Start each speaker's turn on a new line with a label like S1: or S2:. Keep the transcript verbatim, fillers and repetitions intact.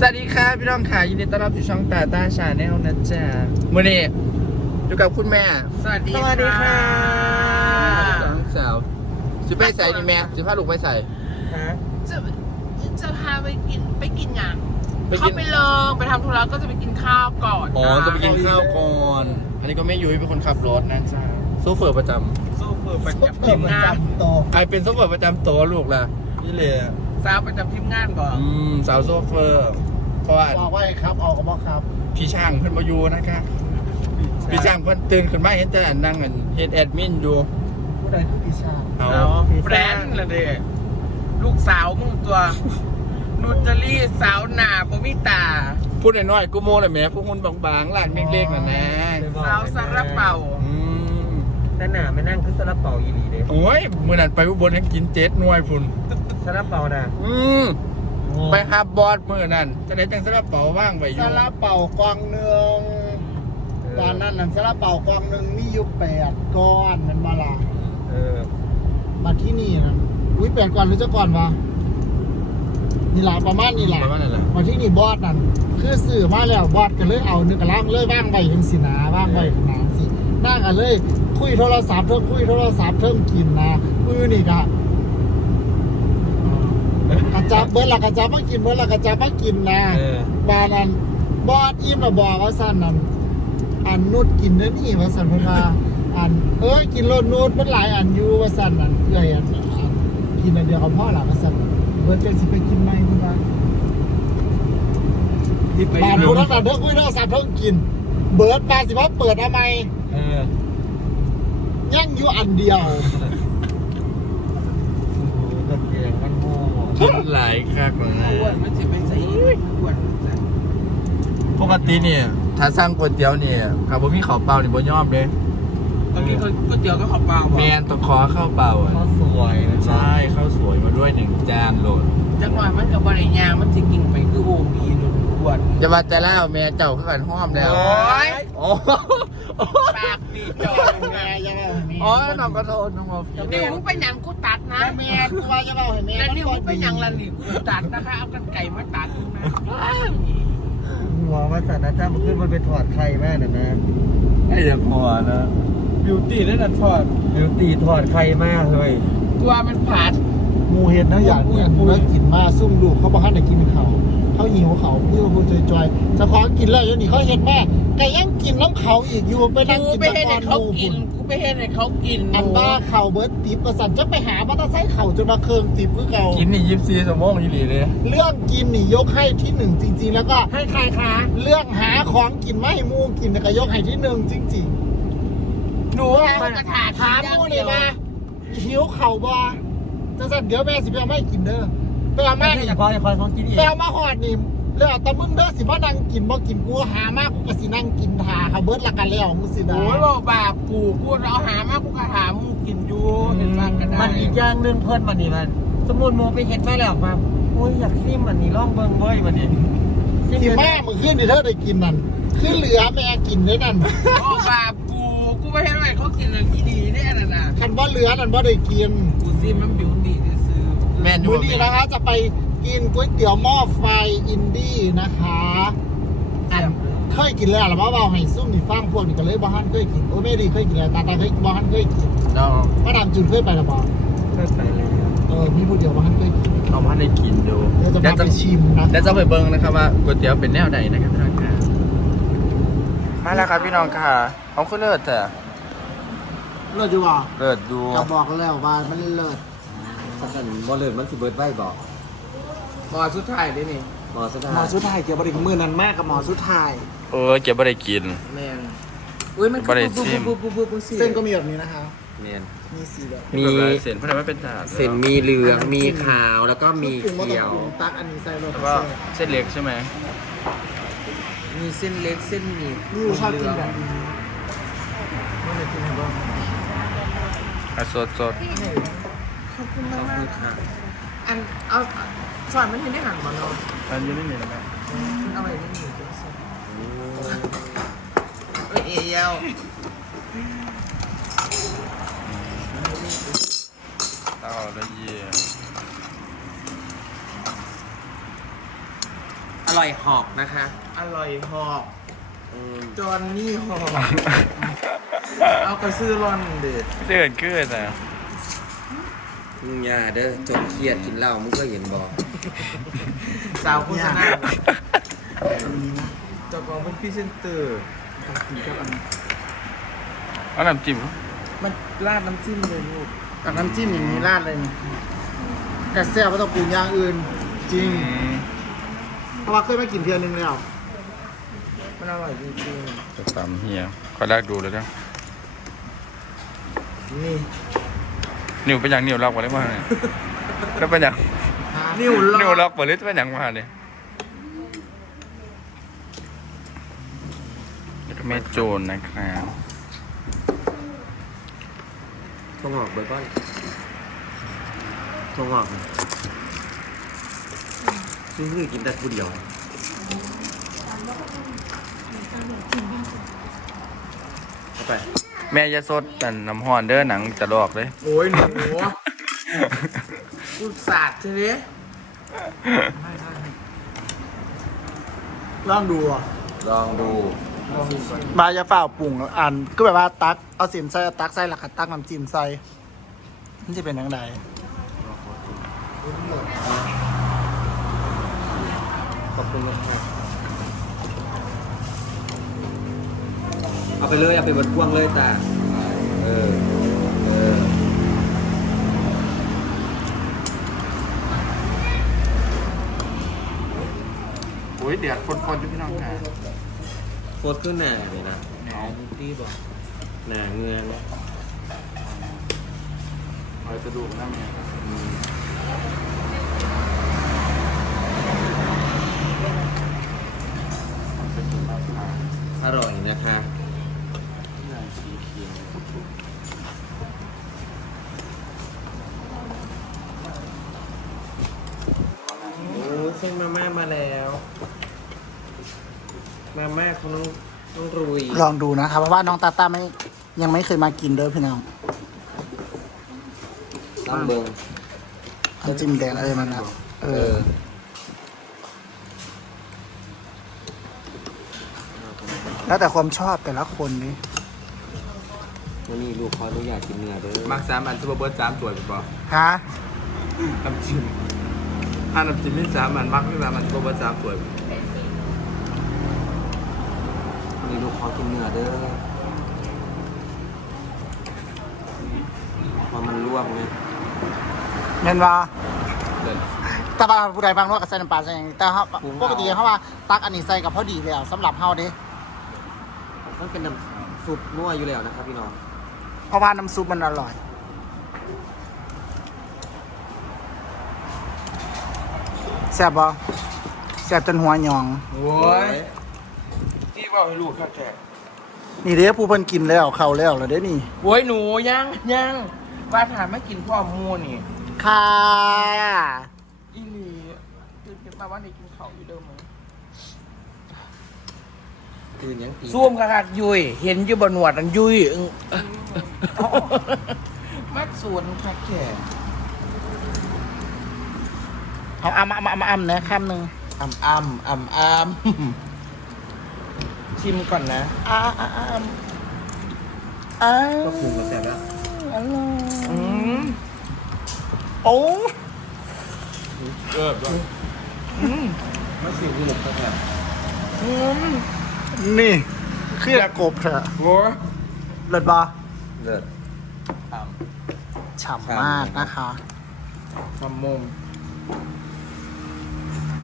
S1: วัสดีครับพี่น้องค่ะยินดีต้อนรับสู่ช่องตาตาชาแนลนะจ๊ะมื่อนี้อยู่กับคุณแม่สวัสดี
S2: สวัสดีค่ะ
S1: น้องสาวสิไปใส่นี่แม่สิพาลูกไปใส่
S2: ฮะ
S3: จะจะพาไปกินไปกินงาน
S1: ไปกิน
S3: เข้าไปลองไปทำธุระก็จะไปกินข้าวก่อน
S1: อ๋อจะไปกินข้าวก่อนอันนี้ก็แม่ยุ้ยเป็นคนขับรถนะจ๊ะโซเฟอร์ประจ
S3: โซเฟอร์ประจำ
S2: ที
S3: ที
S2: ม
S3: ม
S2: งาง
S3: าน น
S2: โต
S1: ำไอเป็นโซเฟอร์ประจำตัวลูกล่ะนี่เลย
S3: สาวประจำทีมงานบอก
S1: อืมสาวโซเฟอร์เพราะว่า
S2: บอกว่าไอ้ครับออกกับบอกครับ
S1: พี่ช่างเพิ่นมาอยู่นะคะพี่ช่างเพิ่นตื่นขึ้นมาเห็นแต่นั่งกันเฮ็ดแอดมินอยู่
S2: ผู้ใดคือพี่ชาติ
S1: เอา
S3: เอาแบรนด์ละเด้ลูกสาวมึงตัวนูตเตอรี่สาวหนาบมิตา
S1: พูดน้อยๆกูโม่เลยแหม่พวกหุ่นบางๆล่างเล็กๆน่ะนะ
S3: สาวสารเป่า
S1: อืม
S2: นั่นหนาไม่นั่งคือซาลาเปาอีหลีเด้
S1: โอ้ยมื้อนั้นไปอุบลยังกินเจ็ดหน่วยพุ่น
S2: ซาลาเปาน่ะ
S1: อืมไปหาบอสมื้อนั้นจะได้จังซะเป๋าว่างไว้อยู่
S2: ซาลาเปากองหนึ่งตอนนั้นนั่นซาลาเปากองหนึ่งมีอยู่แปดก้อนนั่นมาละเออมาที่นี่นั่นอุ้ยแปดก้อนหรือจะก้อนวะนี่หละประมาณนี่หละ
S1: ประมาณนั้นแหละ
S2: มาที่นี่บอสนั่นคือสื่อมาแล้วบอสก็เลยเอาหนึ่งกระล่างเลยว่างใบยังสินะว่างใบขนาดสินั่งกันเลยคุยโทรศัพท์เทิงคุยโทรศัพท์เทิงกินนะมือนี่กะกระจับเบิร์ดละกระจับมากินเบิร์ดละกระจับมากินนะบานั้นบอสอิ่มละบอกว่าสั้นนั่นอันนุดกินเนื้อนี่ว่าสั้นเพิ่นว่าอันเออกินโลดนุดมันหลายอันอยู่ว่าสั้นนั่นเอื้อยอันอันกินอันเดียวกับพ่อหล่ะว่าสั้นเบิร์ดเป็นสิไปกินไหมเพิ่นว่า
S1: ที่ไป
S2: บานคนนั้นน่ะเด้อคุยโทรศัพท์เพิ่งกิน เบิร์ดมาสิว่าเปิดทำไม
S1: เออ
S2: ยังอยู่อันเดียวมันเองมันโง่
S1: กินหลายคักเลยนะ
S3: อ้วนมันจะไปใส่อ้วนมันจะ
S1: ปกตินี่ถ้าสั่งก๋วยเตี๋ยวนี่ครับบ่มีข้าวเปล่านี่บ่ยอมเด้
S3: ตอนนี้ก๋วยเตี๋ยวก็ขอบเปล่าบอก
S1: แม่นต้องขอข้าวเปล่าอะ
S2: เขาสวยนะ
S1: ใช่ข้าวสวยมาด้วยหนึ่งจานโหลด
S3: จังหวะมันกับบริยางมันจะกินไปคือโอ้มีหลุดอ้วน
S1: จะมาแต่แล้วแม่เจ้าคือกันห้อมแล้ว
S3: โอ้ย
S1: โอ้
S3: ปากปีจอ
S2: แม่ยังเอาให้แม่
S1: โอ้ยน้องกระโทษน้องมา
S3: นิวมึงไปหยังกูตัดนะ
S2: แม่กูว่าจะเอาให้แม่
S3: แล้วนิวมึงไปหยังละนี่กูตัดนะคะเอากันไก่มาตัดนะ
S2: หัวมาสัตว์นะจ้ามันขึ้นมันไปถอดไข่แม่น่ะนะ
S1: ไอ้เด็กหัวนะ
S3: บิวตี้ได้ดันทอด
S2: เดี๋ยวตีถอดไข่มากเลย
S3: ตัวมันผัด
S2: หมูเห็ดนะอย่างนี้หมูแล้วกินมาซุ่มดูเขาบอกให้ได้กินเขาเขาหิวเขาพี่ว่าพูดจอยๆจะขอกินแล้วอย่างนี้เขาเห็นแม่แกยังกินน้ำเขาอีกอยู่ไปนั่ง
S3: กู
S2: กิน
S3: ไปให้ในเขากิน
S2: น
S3: กูไปให้ในเขากิน
S2: อันบ้าเข่าเบิร์ดติบประสันจะไปหาบัตรไซค์เข่าจนมาเคืองติบคือเก่า
S1: กินนี่ยิบซีสมองยี่หลีเลย
S2: เรื่องกินนี่ยกให้ที่หนึ่งจริง ๆ แล้วก็
S3: ให้ใครคะ
S2: เรื่องหาของกินไม่ให้มูกินเนี่ยก็ยกให้ที่หนึ่งจริงๆหนู
S3: เอา
S2: อะ
S3: กระถา
S2: ถามมูเลยว่าหิวเข่าบ่จะสั่นเดี๋ยวแม่สิไปเอาไม่กินเด้อไปเอามานี่
S4: อย่าคอยอย่าคอยของกินเอง
S2: ไปเอามาหอดนี่แล้วแต่มึงเด้อสิมานั่งกินบ่กินกูหามากกูก็สินั่งกินทาเขาเบิร์ดละกันแล้วมึงสินะ
S3: โอ้ยบอกบาปกูกูเราหามากกูกระถามึงกินอยู่เห็นว่ากันได้
S4: มันอีกอย่างหนึ่งเพิ่นมันนี่มัน สมมุติโมไปเห็นมาแล้วมาโอ้ยอยากซิมมันนี่ลองเบิ่งเว้ยมันนี่ซิม
S2: ที่
S4: เดี๋ยว
S2: แม่มึงขึ้นนี่เธอได้กินนั่นคือเหลือแม่กินได้นั่น
S3: บอกบาปกูกูไปให้ไว้เขากินอันที่ดีเนี่ยน่ะนะ
S2: คันว่าเหลือนั่นบ่ได้กิน
S3: กูซิมันบิวตี้ซื้อ
S1: แม่นอยู่
S2: วันนี้นะคะจะไปกินก๋วยเตี๋ยวหม้อไฟอินดี้นะคะอันเคยกินแล้วหรือว่าเบาให้ซุ่มนี่ฟังพวกนี่ก็เลยบ้านเคยกินโอ้ไม่ดีเคยกินแล้วตาตาเคยบ้านเคยกิน
S1: น้อง
S2: มาดามจุนเคยไปหรือเปล่า
S4: เพิ่นไปแล้ว
S2: เออมีผู้เดียวบ้านเคยกิน
S1: เอามาให้กินดู
S2: เดี๋ยวจะมาไปชิมนะ
S1: เดี๋ยวจะไปเบิ้งนะครับว่าก๋วยเตี๋ยวเป็นแนวใดนะครับพี่น้องค่ะมาแล้วครับพี่น้องค่ะเอาขึ้นเลิศแต่
S2: เลิศดีว่า
S1: เลิศดู
S2: จะบอกแล้วว่ามันเลิศ
S4: สักกันบ่เลิศมันสิเบิดไว้บ่
S3: หมอสุดท้ายด้วยนี่
S4: บ่สุดท้า
S2: หมอย สุดท้ายเกี่ยวกับมือนั้นมากกับหมอสุดท้าย
S1: เออเก็บไม่ได้กิน
S3: แมนอุ้ยมัน
S1: บ่ได้ชิม
S3: ปุ๊บปุ๊บปุ๊บปุ๊บสิ
S2: เส้นก็มีแบบนี้นะคะ
S4: เนียน
S2: มีสีแบบ
S4: มี
S1: เส้นเพราะนั้นไม่เป็นถาด
S4: เส้นมีเหลืองมีขาวแล้วก็มี
S2: ปรุงว่า
S4: เขี
S2: ต้
S4: ย
S2: อง
S4: ว
S2: ปรุงตักอันนี้ใส่รส
S1: แล้วก็เส้นเล็กใช่ไหม
S3: มีเส้นเล็กเส้นหมี่
S2: นี่ชอบกินแบบนี้ไม่ได้กินแบบว่า
S1: อ่ะสดสด
S3: ขอบคุณมากมากค่ะอันเอาสอนมันยังได้หันมาเนาะ
S1: อันนี้นี่นี่นะ
S3: เอาไว้ได้หนึ่งเป็นส้มเอ้ยเอ๋ยาว
S1: ต่อละเยี่ย
S3: อ
S4: ร่อยหอกนะคะ
S3: อร่อยหอก
S4: อืม
S3: จอนนี่หอกเอากระซื้อร่อนเด็ด
S1: เกิดเกิดอ่ะ
S4: มึงอย่าเด้อจนเครียดกินเหล้ามึงก็เห็นบอก
S3: สาวโฆษณาเจ้าของเป็นพรีเซนเตอร์
S1: เอาน้ำจิ้ม
S3: มันราดน้ำจิ้มเลยลูก
S2: กับน้ำจิ้มอย่างนี้ราดเลยกระเซียวไม่ต้องปรุงอย่างอื่น จริง เพราะว่าเคยมากินเพียนึงแล้ว
S3: มันอร่อยจริง
S1: จะตามเฮียขอแรกดูเลยเด้อ
S3: ๆนี่
S1: นิวเป็นอย่างนิวล็อกมาได้มาเนี่ยก็เป็นอย่าง
S3: นิ้วล็
S1: นิว
S3: อก
S1: ล็อกเปิดเลยจะเป็นอย่างมาเนี่ยแล้วก็เมโจนนะครับ
S4: ทงหอกเบอร์ก้อนทงหอกนี่คือกินแต่ผู้เดียวเอาไป
S1: แม่ยาสดแต่น้ำห่อนเด้อหนังจะลอกเลย
S3: โอ้ยหนูกูสาดใช่ไหม
S2: ลองดูอ่ะ
S4: ลองดู
S2: บายาเปล่าปรุงอันก็แบบว่าตักเอาสินใส่ตักใส่หลักตักน้ำจิ้มใส่มันจะเป็นยังไง
S4: ขอบคุณมากครับเอาไปเลยเอาไปบนพ่วงเลยตาเออเออ
S1: โอ้ยเดือดคนๆจุ๊พี่น้องค่ะ
S4: โคตรขึ้นหนาเลยนะเอาตีบอกหนาเงือน
S1: เอาจะดูนะแม่
S4: อร่อยนะคะโอ้เส้นมาม่ามาแล้ว มาม่าของน้องน้องรุย
S2: ลองดูนะครับเพราะว่าน้องตาตาไม่ยังไม่เคยมากินเด้อพี่น้อง
S4: น้ำเบิง
S2: น้ำจิ้มแดงเออมันนะเอ
S4: เอ
S2: อ
S4: อ
S2: แล้วแต่ความชอบแต่ละคนนี่
S4: วันนี้ลูกขออนุญาตกินเนื้อเด้อ
S1: มักสามอันซูเปอร์เบิร์ดสามตัวหรือเปล่า
S2: ฮะ
S1: น้ำจิ้มถ้าน้ำจิ้มนี่สามอันมักนี่สามอันซูเปอร์เบิร์ดสามตัว
S4: วันนี้ลูกขอกินเนื้อเด้อพอมันร่วงเนี่ย
S2: เห็นว่า
S1: เดิน
S2: แต่ว่าผู้ใดบางว่ากับใส่น้ำปลาใส่อย่างนี้แต่เขาปกติเขาว่าตักอันนี้ใส่กับพอดีแล้วสำหรับเฮาเด้
S4: มันเป็นน้ำซุปนัวอยู่แล้วนะครับพี่น้อง
S2: เพราะว่าน้ำซุปมันอร่อยแซ่บบ่แซ่บจนหัวหยอง
S3: โอ้ยที่ว่าให้ลูกแค่แค่
S2: นี่เด้ผู้เพิ่นกินแล้วเข้าแล้วแล้วเด้นี่
S3: โอ้ยหนูยังยังว่าถามไม่กินพ่อมูนี่
S2: ค่ะ
S3: อีหลีคือคิดมาว่าในกินเขาอยู่เดิมมั้ง
S4: คืนยังตี
S3: ซูมคักๆยุยเห็นอยู่บนหนวดอันยุยอึ้งมักสวนคักแค่
S2: เอาอ้ำอ้ำอ้ำอ้ำนะคำหนึ่ง
S3: อ่ำอ่ำอ่ำอ่ำชิมก่อนนะ
S2: อ้ำอ้ำอ้ำอ้ำ
S4: ก็ปรุงมาแซ่บแล้ว
S2: อร่อย
S3: อืม
S2: โอ้
S1: เออ
S3: อืม
S4: ไม่สิที่หลบครับ
S3: อืม
S2: นี่เครียดกบเถอะ
S3: โอ้ย
S2: เลิศบ่
S4: เลิศ
S2: ฉ่ำมากนะคะ
S3: ทำมุม